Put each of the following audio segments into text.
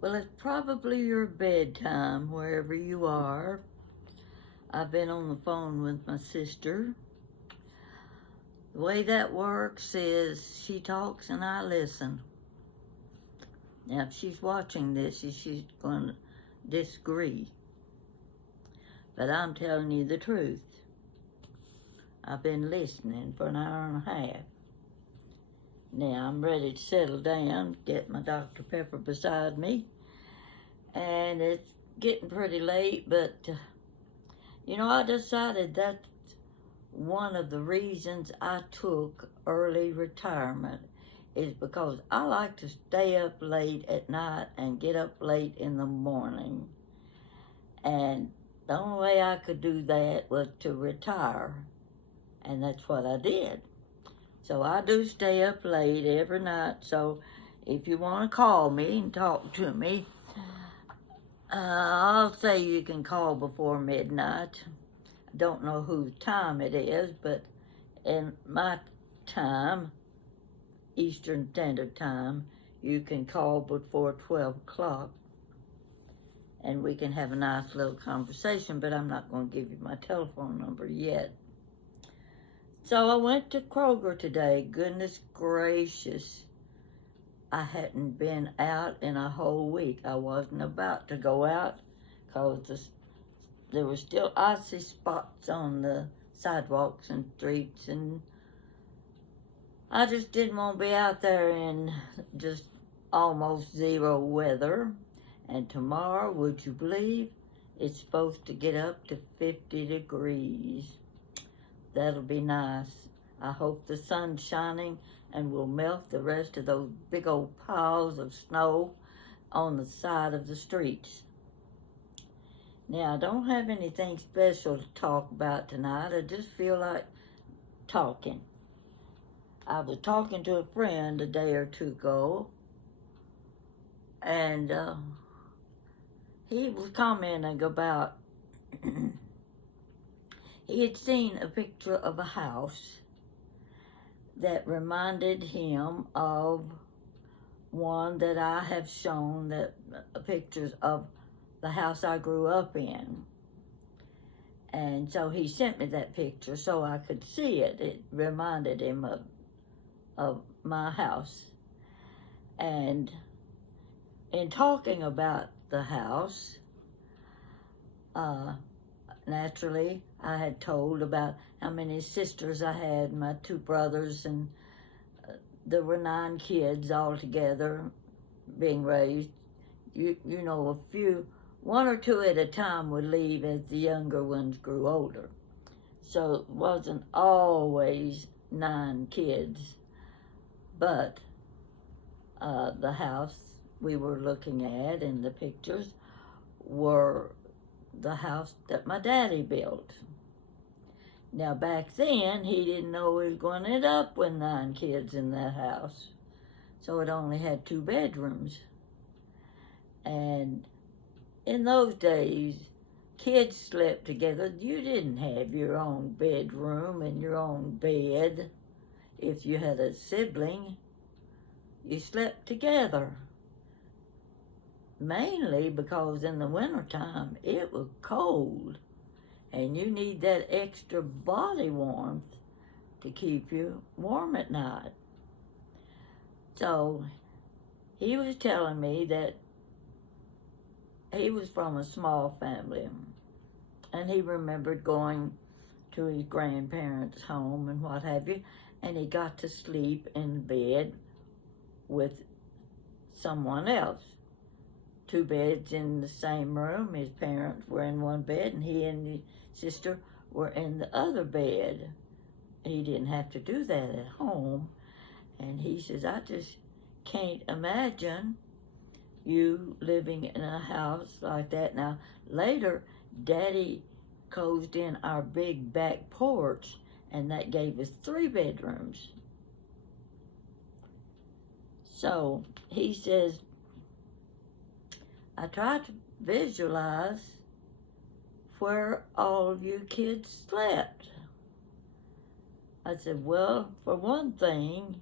Well, it's probably your bedtime wherever you are. I've been on the phone with my sister. The way that works is she talks and I listen. Now, if she's watching this, she's going to disagree. But I'm telling you the truth. I've been listening for an hour and a half. Now, I'm ready to settle down, get my Dr. Pepper beside me. And it's getting pretty late, but I decided that's one of the reasons I took early retirement is because I like to stay up late at night and get up late in the morning. And the only way I could do that was to retire. And that's what I did. So I do stay up late every night. So if you want to call me and talk to me, I'll say you can call before midnight. I don't know whose time it is, but in my time, Eastern Standard Time, you can call before 12 o'clock and we can have a nice little conversation, but I'm not going to give you my telephone number yet. So I went to Kroger today. Goodness gracious. I hadn't been out in a whole week. I wasn't about to go out because there were still icy spots on the sidewalks and streets, and I just didn't want to be out there in just almost zero weather. And tomorrow, would you believe, it's supposed to get up to 50 degrees. That'll be nice. I hope the sun's shining and will melt the rest of those big old piles of snow on the side of the streets. Now, I don't have anything special to talk about tonight. I just feel like talking. I was talking to a friend a day or two ago, and he was commenting about he had seen a picture of a house that reminded him of one that I have shown, that pictures of the house I grew up in. And so he sent me that picture so I could see it. It reminded him of my house. And in talking about the house, naturally, I had told about how many sisters I had, my two brothers, and there were 9 kids altogether being raised. One or two at a time would leave as the younger ones grew older. So it wasn't always 9 kids, but the house we were looking at in the pictures were the house that my daddy built. Now back then, he didn't know he was going to end up with 9 kids in that house. So it only had 2 bedrooms. And in those days, kids slept together. You didn't have your own bedroom and your own bed. If you had a sibling, you slept together. Mainly because in the wintertime, it was cold. And you need that extra body warmth to keep you warm at night. So he was telling me that he was from a small family, and he remembered going to his grandparents' home and what have you, and he got to sleep in bed with someone else. 2 beds in the same room. His parents were in one bed, and he and his sister were in the other bed. He didn't have to do that at home. And he says, I just can't imagine you living in a house like that. Now, later, Daddy closed in our big back porch, and that gave us 3 bedrooms. So he says, I tried to visualize where all of you kids slept. I said, well, for one thing,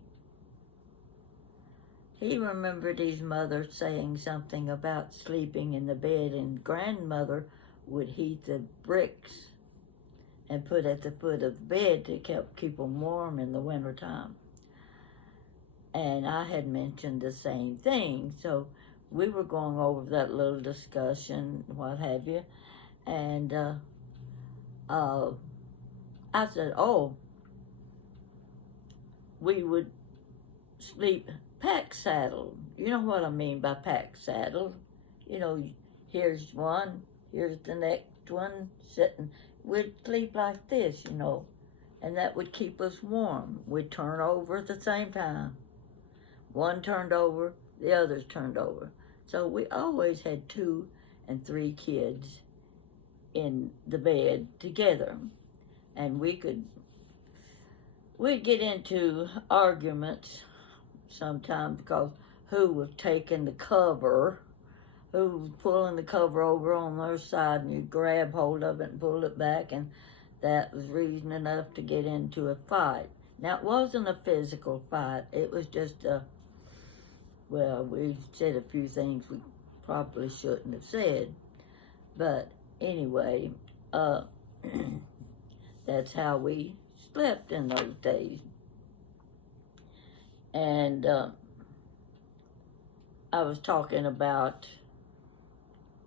he remembered his mother saying something about sleeping in the bed, and grandmother would heat the bricks and put at the foot of the bed to keep them warm in the wintertime. And I had mentioned the same thing, so we were going over that little discussion, what have you, and I said, oh, we would sleep pack saddle. You know what I mean by pack saddle. You know, here's one, here's the next one, sitting. We'd sleep like this, you know, and that would keep us warm. We'd turn over at the same time. One turned over, the others turned over. So we always had 2 and 3 kids in the bed together. And we'd get into arguments sometimes because who was taking the cover, who was pulling the cover over on their side, and you grab hold of it and pull it back, and that was reason enough to get into a fight. Now, it wasn't a physical fight. It was just we said a few things we probably shouldn't have said. But anyway, that's how we slept in those days. And I was talking about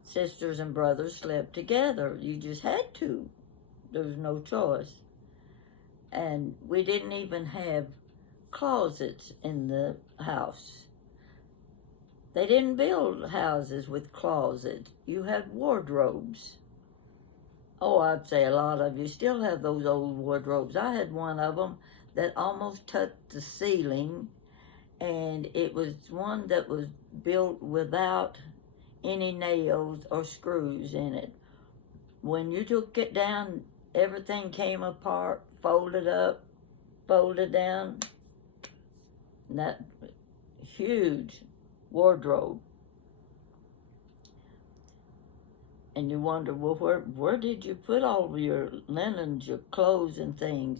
sisters and brothers slept together. You just had to. There was no choice. And we didn't even have closets in the house. They didn't build houses with closets. You had wardrobes. Oh, I'd say a lot of you still have those old wardrobes. I had one of them that almost touched the ceiling, and it was one that was built without any nails or screws in it. When you took it down, everything came apart, folded up, folded down. And that huge wardrobe. And you wonder, well, where did you put all of your linens, your clothes and things?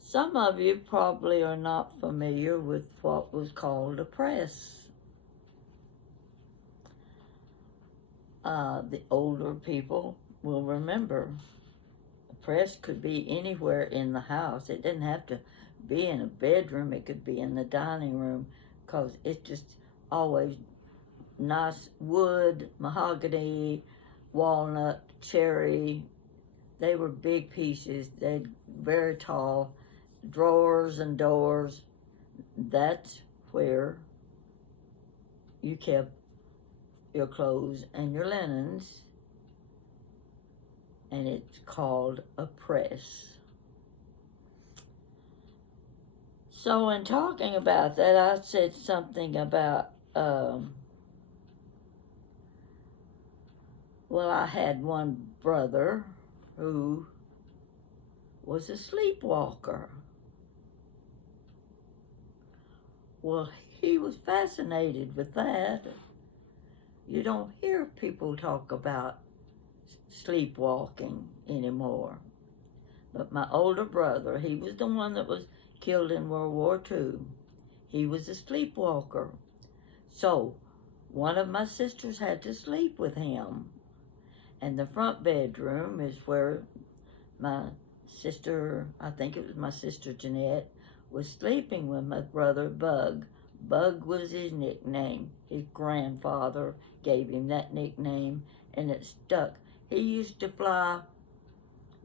Some of you probably are not familiar with what was called a press. The older people will remember. A press could be anywhere in the house. It didn't have to be in a bedroom. It could be in the dining room, because it's just always nice wood, mahogany, walnut, cherry. They were big pieces. They're very tall. Drawers and doors. That's where you kept your clothes and your linens, and it's called a press. So in talking about that, I said something about I had one brother who was a sleepwalker. Well, he was fascinated with that. You don't hear people talk about sleepwalking anymore. But my older brother, he was the one that was killed in World War II. He was a sleepwalker. So one of my sisters had to sleep with him. And the front bedroom is where my sister, I think it was my sister Jeanette, was sleeping with my brother Bug. Bug was his nickname. His grandfather gave him that nickname, and it stuck. He used to fly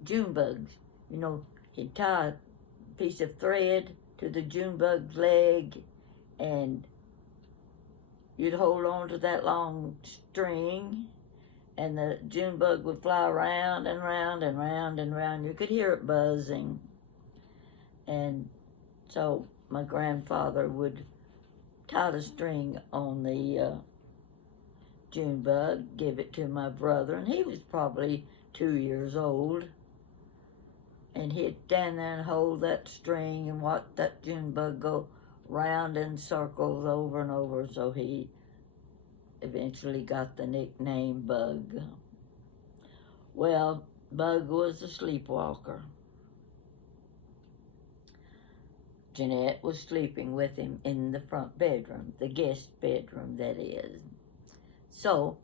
June bugs. You know, he'd tie a piece of thread to the June bug's leg, and you'd hold on to that long string, and the June bug would fly round and round and round and round. You could hear it buzzing. And so my grandfather would tie the string on the June bug, give it to my brother, and he was probably 2 years old. And he'd stand there and hold that string and watch that June bug go round in circles over and over, so he eventually got the nickname Bug. Well, Bug was a sleepwalker. Jeanette was sleeping with him in the front bedroom, the guest bedroom, that is. So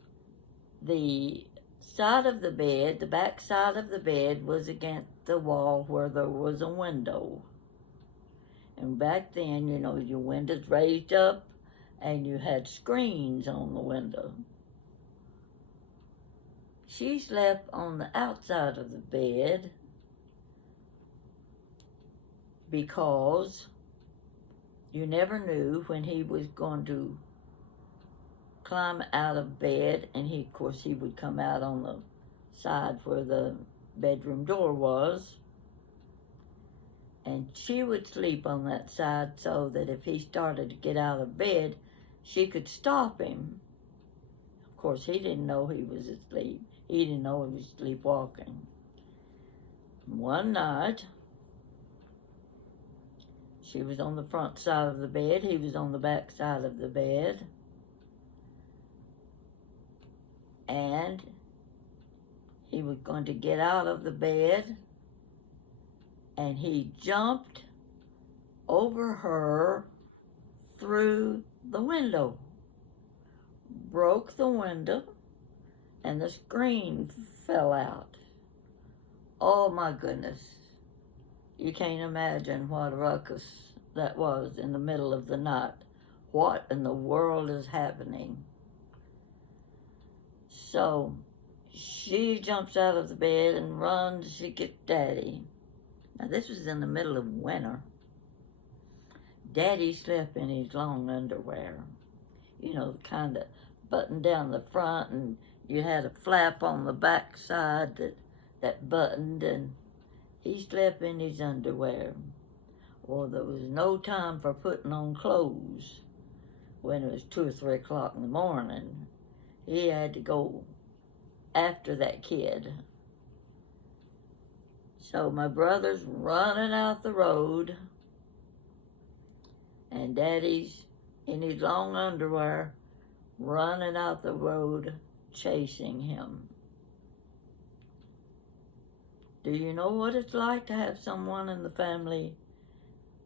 the side of the bed, the back side of the bed, was against the wall where there was a window. And back then, you know, your windows raised up and you had screens on the window. She slept on the outside of the bed because you never knew when he was going to climb out of bed, and of course he would come out on the side where the bedroom door was, and she would sleep on that side so that if he started to get out of bed, she could stop him. Of course, he didn't know he was asleep. He didn't know he was sleepwalking. One night, she was on the front side of the bed, he was on the back side of the bed, and he was going to get out of the bed, and he jumped over her through the window, broke the window, and the screen fell out. Oh my goodness. You can't imagine what a ruckus that was in the middle of the night. What in the world is happening? So she jumps out of the bed and runs to get Daddy. Now this was in the middle of winter. Daddy slept in his long underwear. You know, kind of buttoned down the front, and you had a flap on the back side that buttoned, and he slept in his underwear. Well, there was no time for putting on clothes when it was 2 or 3 o'clock in the morning. He had to go after that kid. So my brother's running out the road, and Daddy's in his long underwear running out the road chasing him. Do you know what it's like to have someone in the family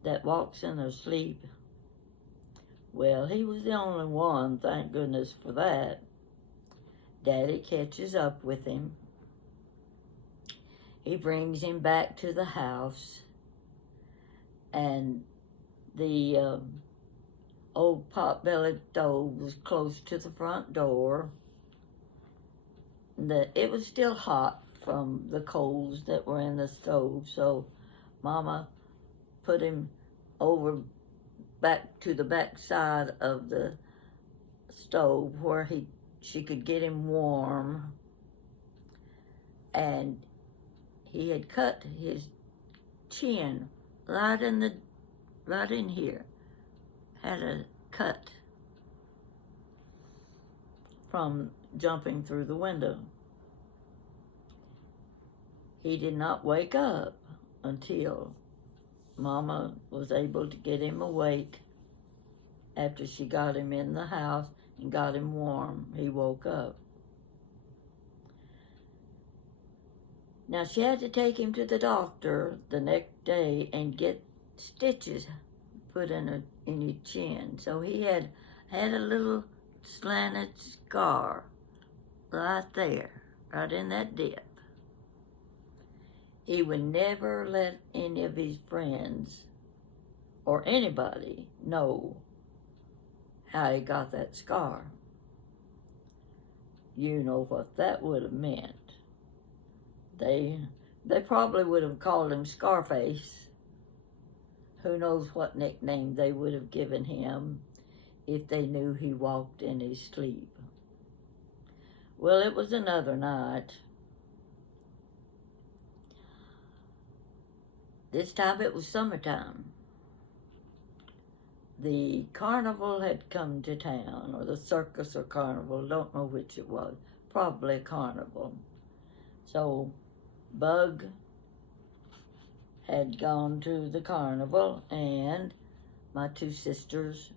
that walks in their sleep? Well, he was the only one, thank goodness for that. Daddy catches up with him. He brings him back to the house, and the old pot-bellied stove was close to the front door. It was still hot from the coals that were in the stove, so Mama put him over back to the back side of the stove where she could get him warm. And he had cut his chin right in here. Had a cut from jumping through the window. He did not wake up until Mama was able to get him awake. After she got him in the house and got him warm, he woke up. Now she had to take him to the doctor the next day and get stitches put in his chin. So he had a little slanted scar right there, right in that dip. He would never let any of his friends or anybody know how he got that scar. You know what that would have meant. They probably would have called him Scarface. Who knows what nickname they would have given him if they knew he walked in his sleep. Well, it was another night. This time it was summertime. The carnival had come to town, or the circus or carnival, don't know which it was, probably a carnival. So Bug had gone to the carnival, and my 2 sisters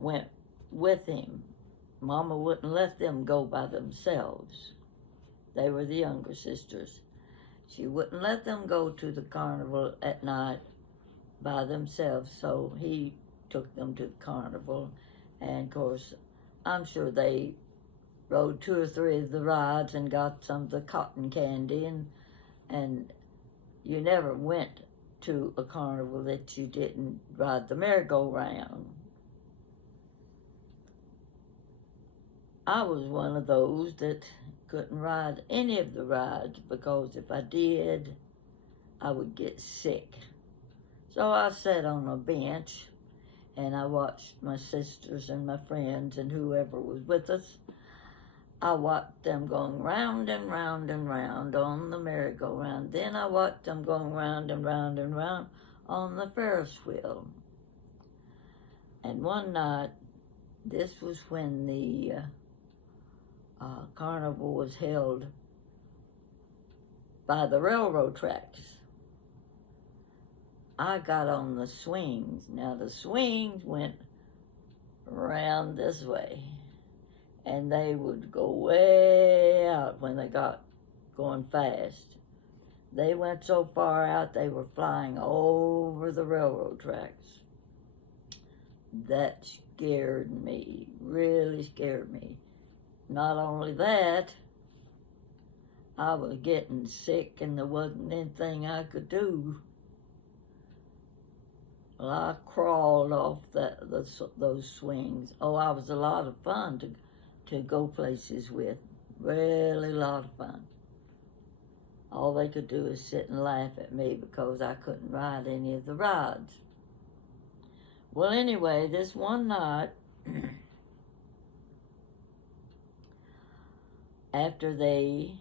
went with him. Mama wouldn't let them go by themselves. They were the younger sisters. She wouldn't let them go to the carnival at night by themselves, so he took them to the carnival. And of course, I'm sure they rode 2 or 3 of the rides and got some of the cotton candy, and you never went to a carnival that you didn't ride the merry-go-round. I was one of those that couldn't ride any of the rides because if I did, I would get sick. So I sat on a bench and I watched my sisters and my friends and whoever was with us. I watched them going round and round and round on the merry-go-round. Then I watched them going round and round and round on the Ferris wheel. And one night, this was when the carnival was held by the railroad tracks. I got on the swings. Now the swings went around this way, and they would go way out when they got going fast. They went so far out they were flying over the railroad tracks. That scared me, really scared me. Not only that, I was getting sick and there wasn't anything I could do. Well, I crawled off those swings. Oh, I was a lot of fun to go places with. Really a lot of fun. All they could do is sit and laugh at me because I couldn't ride any of the rides. Well, anyway, this one night, after they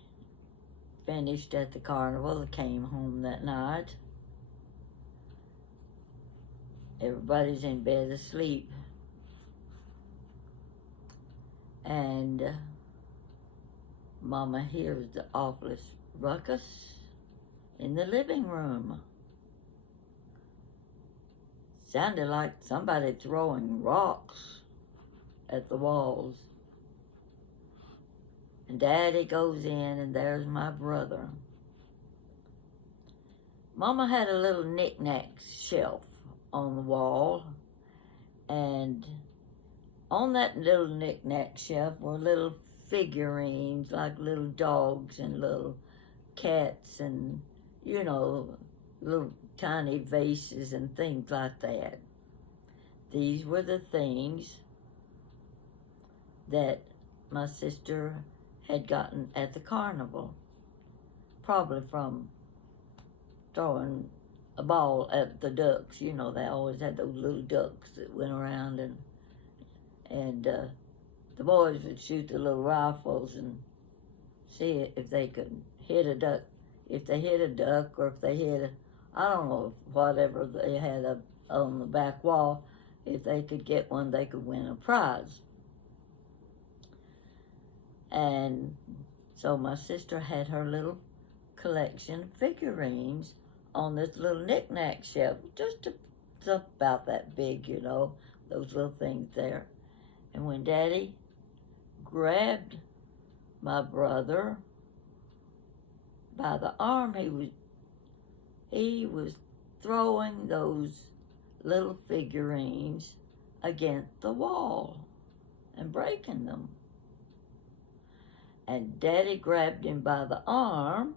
finished at the carnival, they came home that night. Everybody's in bed asleep. And Mama hears the awfulest ruckus in the living room. Sounded like somebody throwing rocks at the walls. And Daddy goes in, and there's my brother. Mama had a little knick-knack shelf on the wall, and on that little knick-knack shelf were little figurines like little dogs and little cats and, little tiny vases and things like that. These were the things that my sister had gotten at the carnival, probably from throwing a ball at the ducks. They always had those little ducks that went around, and the boys would shoot the little rifles and see if they could hit a duck. If they hit a duck, or if they hit I don't know, whatever they had up on the back wall, if they could get one, they could win a prize. And so my sister had her little collection of figurines on this little knick-knack shelf, just about that big, those little things there. And when Daddy grabbed my brother by the arm, he was throwing those little figurines against the wall and breaking them. And Daddy grabbed him by the arm,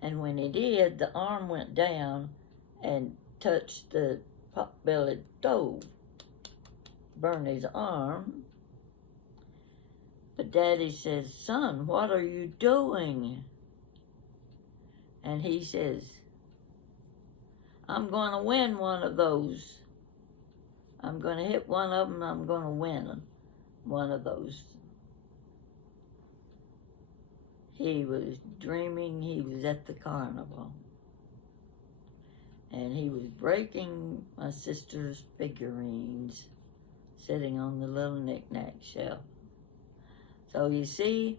and when he did, the arm went down and touched the pot-bellied stove, burned his arm. But Daddy says, "Son, what are you doing?" And he says, "I'm going to win one of those. I'm going to hit one of them, I'm going to win one of those." He was dreaming he was at the carnival. And he was breaking my sister's figurines sitting on the little knick-knack shelf. So you see,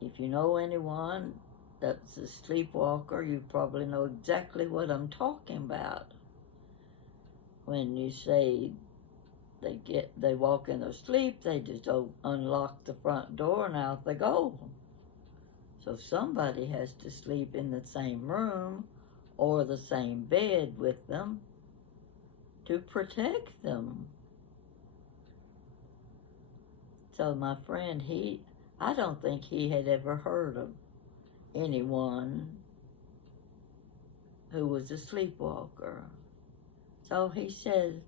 if you know anyone that's a sleepwalker, you probably know exactly what I'm talking about. When you say they walk in their sleep, they just unlock the front door and out they go. So somebody has to sleep in the same room or the same bed with them to protect them. So my friend, I don't think he had ever heard of anyone who was a sleepwalker. So he said,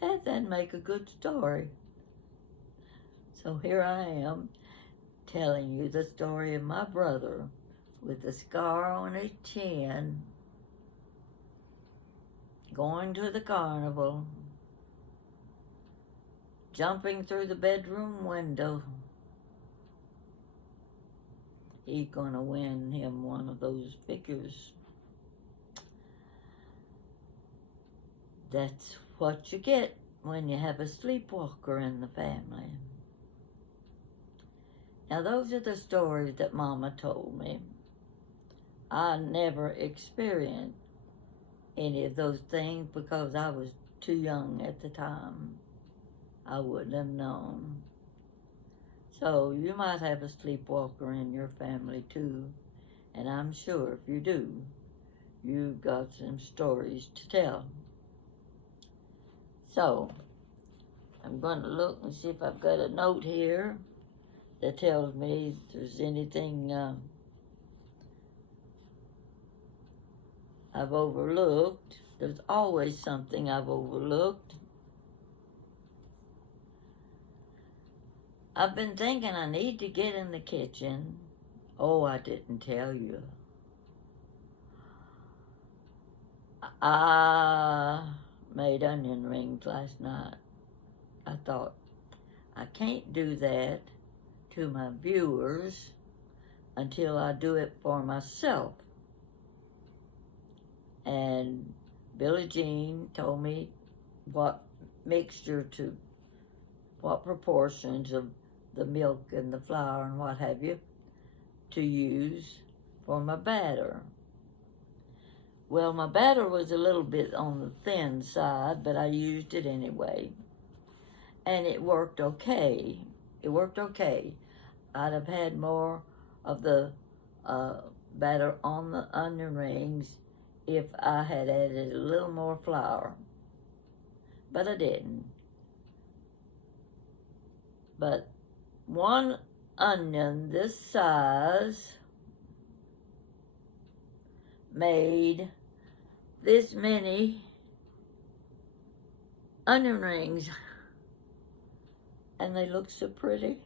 Pat, that'd make a good story. So here I am telling you the story of my brother with a scar on his chin, going to the carnival, jumping through the bedroom window. He's gonna win him one of those figures. That's what you get when you have a sleepwalker in the family. Now those are the stories that Mama told me. I never experienced any of those things because I was too young at the time. I wouldn't have known. So you might have a sleepwalker in your family too, and I'm sure if you do, you've got some stories to tell. So I'm going to look and see if I've got a note here that tells me if there's anything I've overlooked. There's always something I've overlooked. I've been thinking I need to get in the kitchen. Oh, I didn't tell you. I made onion rings last night. I thought, I can't do that to my viewers until I do it for myself. And Billie Jean told me what proportions of the milk and the flour and what have you to use for my batter. Well, my batter was a little bit on the thin side, but I used it anyway. And it worked okay. I'd have had more of the batter on the onion rings if I had added a little more flour. But I didn't. But one onion this size made this many onion rings, and they look so pretty.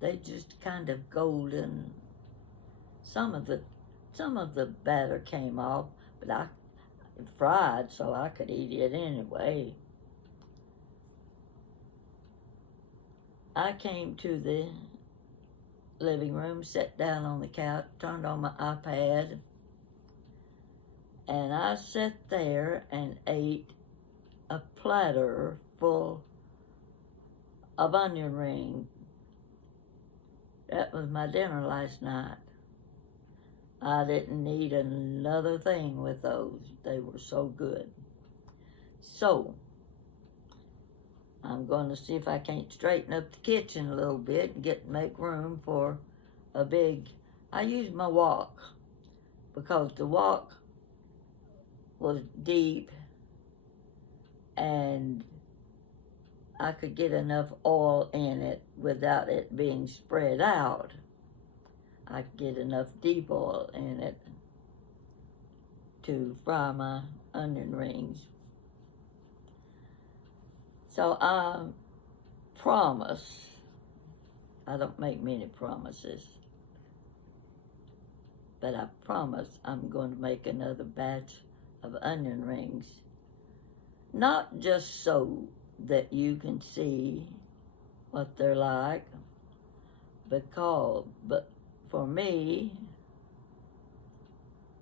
They just kind of golden. Some of the batter came off, but I fried so I could eat it anyway. I came to the living room, sat down on the couch, turned on my iPad, and I sat there and ate a platter full of onion rings. That was my dinner last night. I didn't need another thing with those. They were so good. So, I'm going to see if I can't straighten up the kitchen a little bit and make room for a big... I used my wok because the wok was deep and I could get enough oil in it without it being spread out. I could get enough deep oil in it to fry my onion rings. So I promise, I don't make many promises, but I promise I'm going to make another batch of onion rings. Not just so that you can see what they're like, but for me,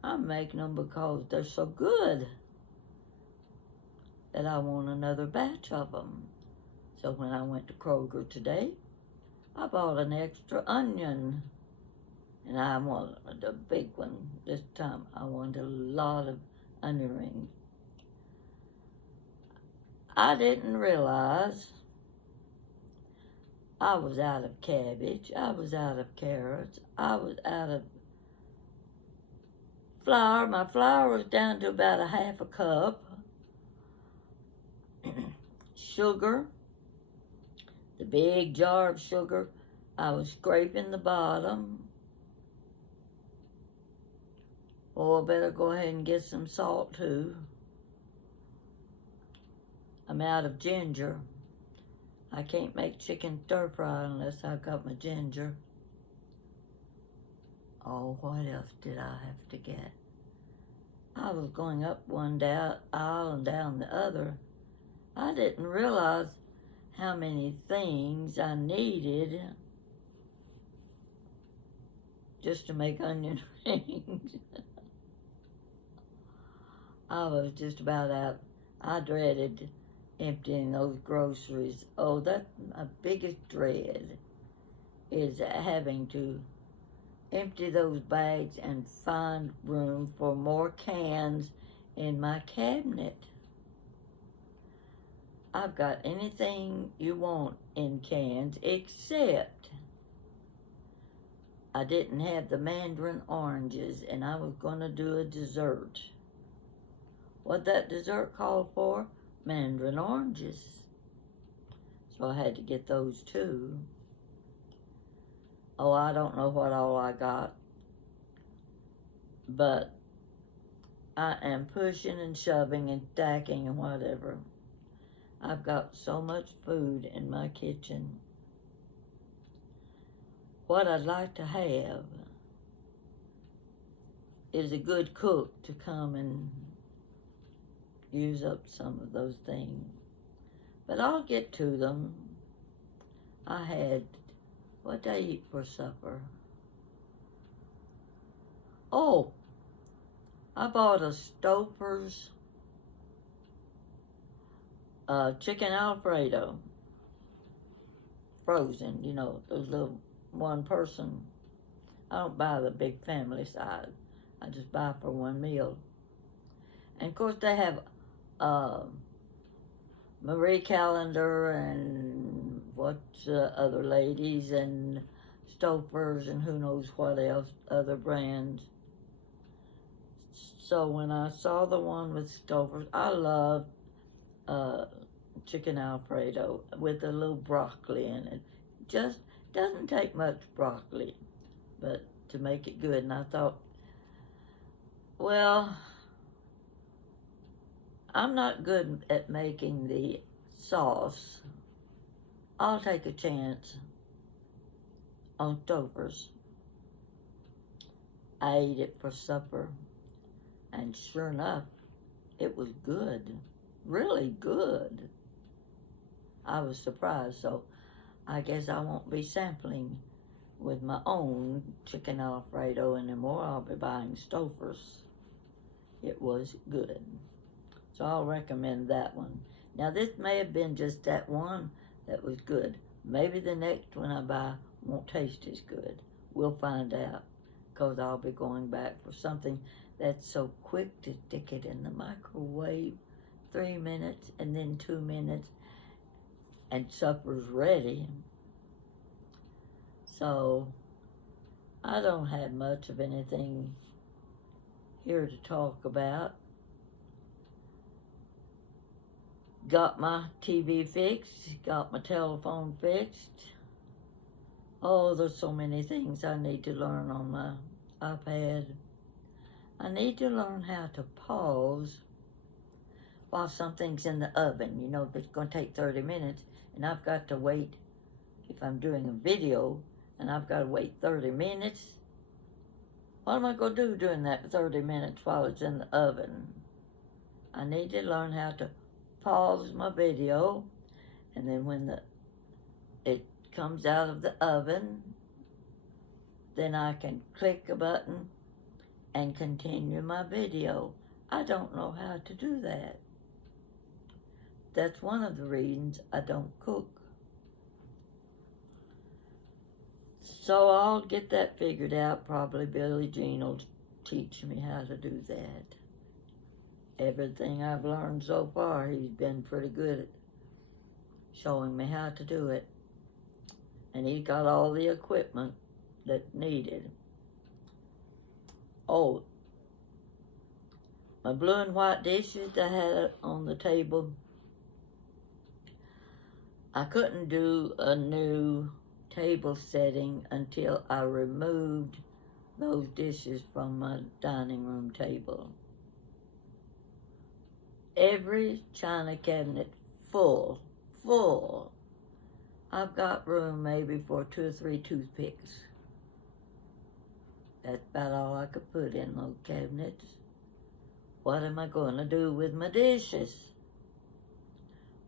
I'm making them because they're so good that I want another batch of them. So when I went to Kroger today, I bought an extra onion, and I wanted a big one this time. I wanted a lot of onion rings. I didn't realize I was out of cabbage, I was out of carrots, I was out of Flour. My flour was down to about a half a cup. Sugar, the big jar of sugar, I was scraping the bottom. Oh, I better go ahead and get some salt too. I'm out of ginger. I can't make chicken stir fry unless I've got my ginger. Oh, what else did I have to get? I was going up one aisle and down the other. I didn't realize how many things I needed just to make onion rings. I was just about out. I dreaded emptying those groceries. Oh, that's my biggest dread, is having to empty those bags and find room for more cans in my cabinet. I've got anything you want in cans except I didn't have the mandarin oranges, and I was going to do a dessert. What that dessert called for? Mandarin oranges. So I had to get those too. Oh, I don't know what all I got, but I am pushing and shoving and stacking and whatever. I've got so much food in my kitchen. What I'd like to have is a good cook to come and use up some of those things. But I'll get to them. I had, what did I eat for supper? Oh, I bought a Stouffer's chicken Alfredo, frozen, you know, those little one person. I don't buy the big family size. I just buy for one meal. And of course they have Marie Callender and what's other ladies and Stouffer's and who knows what else, other brands. So when I saw the one with Stouffer's, I love chicken Alfredo with a little broccoli in it. Just doesn't take much broccoli, but to make it good. And I thought, well, I'm not good at making the sauce. I'll take a chance on Stouffer's. I ate it for supper, and sure enough, it was good. Really good. I was surprised, so I guess I won't be sampling with my own chicken Alfredo anymore. I'll be buying Stouffer's. It was good. So I'll recommend that one. Now this may have been just that one that was good. Maybe the next one I buy won't taste as good. We'll find out, because I'll be going back for something that's so quick to stick it in the microwave. 3 minutes and then 2 minutes and supper's ready. So I don't have much of anything here to talk about. Got my TV fixed, got my telephone fixed. Oh, there's so many things I need to learn on my iPad. I need to learn how to pause while something's in the oven. You know, if it's going to take 30 minutes and I've got to wait, if I'm doing a video and I've got to wait 30 minutes, what am I going to do during that 30 minutes while it's in the oven? I need to learn how to pause my video, and then when it comes out of the oven, then I can click a button and continue my video. I don't know how to do that. That's one of the reasons I don't cook. So I'll get that figured out. Probably Billie Jean will teach me how to do that. Everything I've learned so far, he's been pretty good at showing me how to do it. And he's got all the equipment that's needed. Oh, my blue and white dishes that I had on the table, I couldn't do a new table setting until I removed those dishes from my dining room table. Every china cabinet full. I've got room maybe for 2 or 3 toothpicks. That's about all I could put in those cabinets. What am I going to do with my dishes?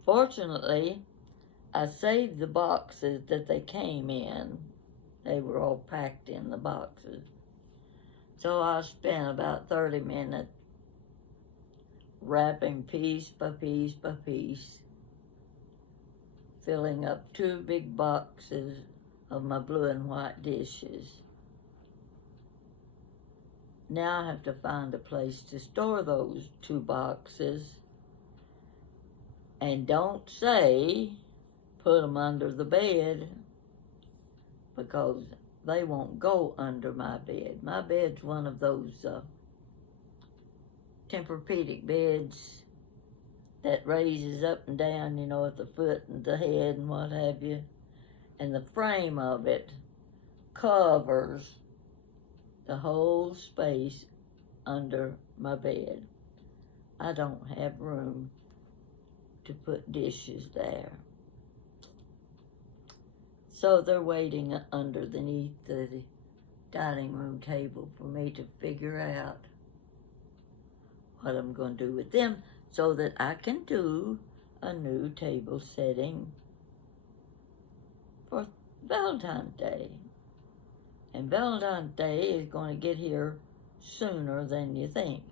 Fortunately, I saved the boxes that they came in. They were all packed in the boxes. So I spent about 30 minutes wrapping piece by piece by piece, filling up 2 big boxes of my blue and white dishes. Now I have to find a place to store those 2 boxes. And don't say put them under the bed, because they won't go under my bed. My bed's one of those Tempur-Pedic beds that raises up and down, at the foot and the head and what have you. And the frame of it covers the whole space under my bed. I don't have room to put dishes there. So they're waiting underneath the dining room table for me to figure out what I'm going to do with them so that I can do a new table setting for Valentine's Day. And Valentine's Day is going to get here sooner than you think.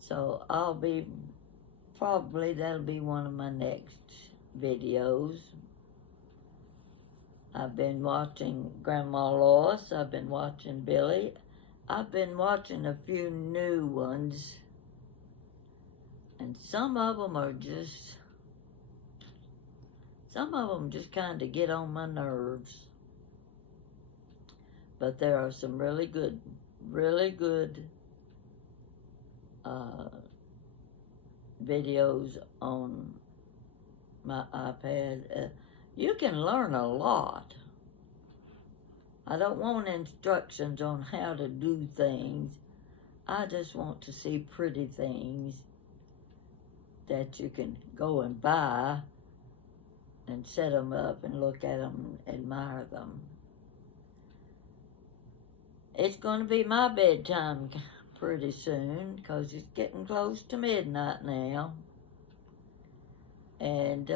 So that'll be one of my next videos. I've been watching Grandma Lois. I've been watching Billy. I've been watching a few new ones. And some of them just kind of get on my nerves. But there are some really good videos on my iPad. You can learn a lot. I don't want instructions on how to do things. I just want to see pretty things that you can go and buy and set them up and look at them and admire them. It's going to be my bedtime pretty soon because it's getting close to midnight now. And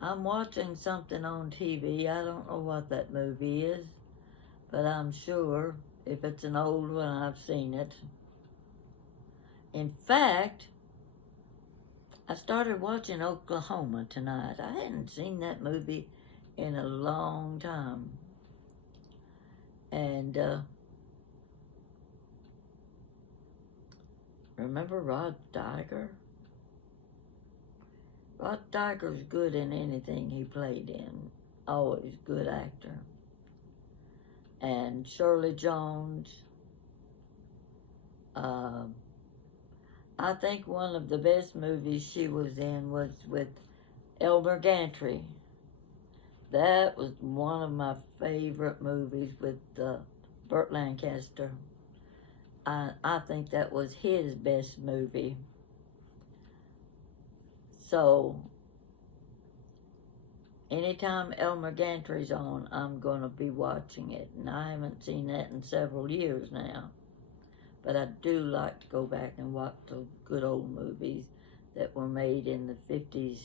I'm watching something on TV. I don't know what that movie is, but I'm sure if it's an old one, I've seen it. In fact, I started watching Oklahoma tonight. I hadn't seen that movie in a long time. And remember Rod Steiger? Rod Steiger's good in anything he played in. Always good actor. And Shirley Jones. I think one of the best movies she was in was with Elmer Gantry. That was one of my favorite movies with Burt Lancaster. I think that was his best movie. So, anytime Elmer Gantry's on, I'm going to be watching it. And I haven't seen that in several years now. But I do like to go back and watch the good old movies that were made in the 50s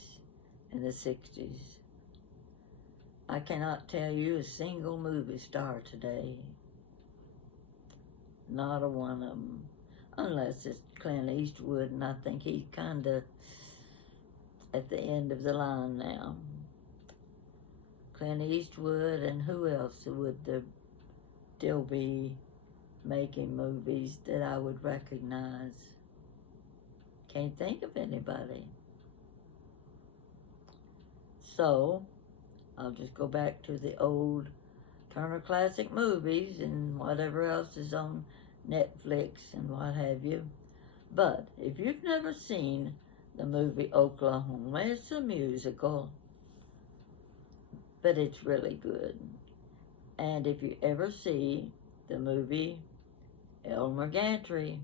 and the 60s. I cannot tell you a single movie star today. Not a one of them. Unless it's Clint Eastwood, and I think he's kind of at the end of the line now. Clint Eastwood, and who else would there still be making movies that I would recognize? Can't think of anybody. So, I'll just go back to the old Turner Classic Movies and whatever else is on Netflix and what have you. But if you've never seen the movie Oklahoma, it's a musical, but it's really good. And if you ever see the movie Elmer Gantry,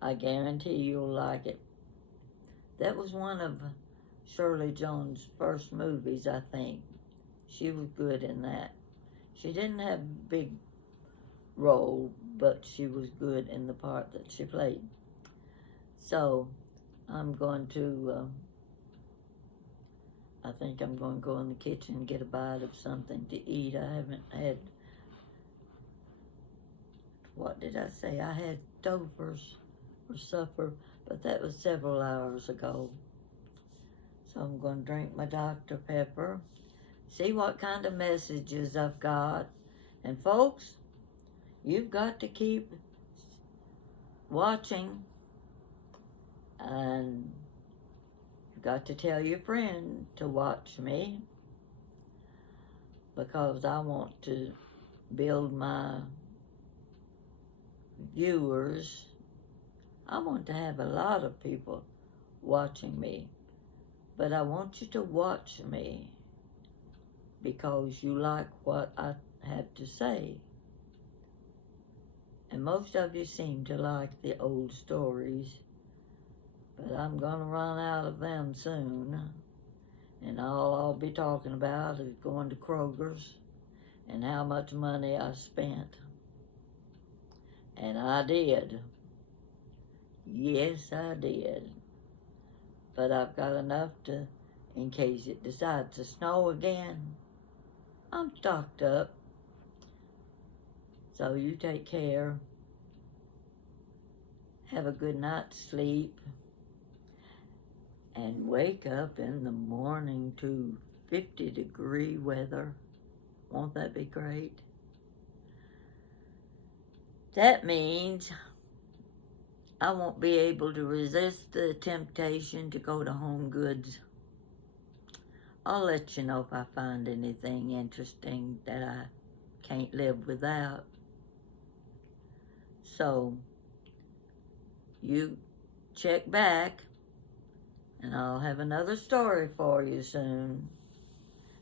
I guarantee you'll like it. That was one of Shirley Jones' first movies, I think. She was good in that. She didn't have a big role, but she was good in the part that she played. So I'm going to, I think I'm going to go in the kitchen and get a bite of something to eat. I haven't had, what did I say? I had Dovers for supper, but that was several hours ago. So I'm going to drink my Dr. Pepper, see what kind of messages I've got. And folks, you've got to keep watching, and you've got to tell your friend to watch me, because I want to build my viewers. I want to have a lot of people watching me, but I want you to watch me because you like what I have to say. And most of you seem to like the old stories, but I'm going to run out of them soon. And all I'll be talking about is going to Kroger's and how much money I spent. And I did. Yes, I did. But I've got enough to, in case it decides to snow again, I'm stocked up. So you take care. Have a good night's sleep. And wake up in the morning to 50-degree weather. Won't that be great? That means I won't be able to resist the temptation to go to Home Goods. I'll let you know if I find anything interesting that I can't live without. So, you check back, and I'll have another story for you soon.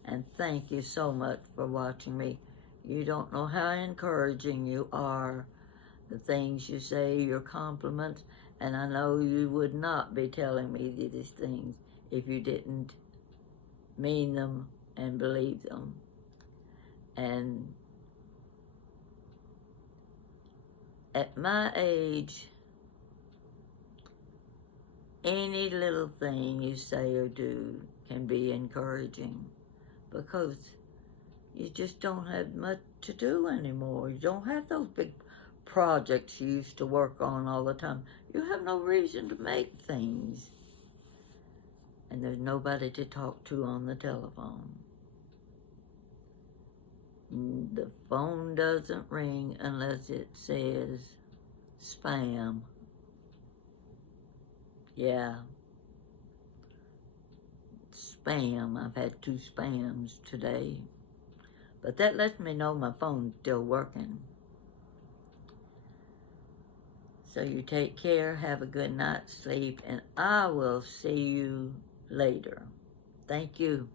And thank you so much for watching me. You don't know how encouraging you are. The things you say, your compliments, and I know you would not be telling me these things if you didn't mean them and believe them. And at my age, any little thing you say or do can be encouraging, because you just don't have much to do anymore. You don't have those big projects you used to work on all the time. You have no reason to make things. And there's nobody to talk to on the telephone. The phone doesn't ring unless it says spam. Yeah. Spam. I've had 2 spams today. But that lets me know my phone's still working. So you take care, have a good night's sleep, and I will see you later. Thank you.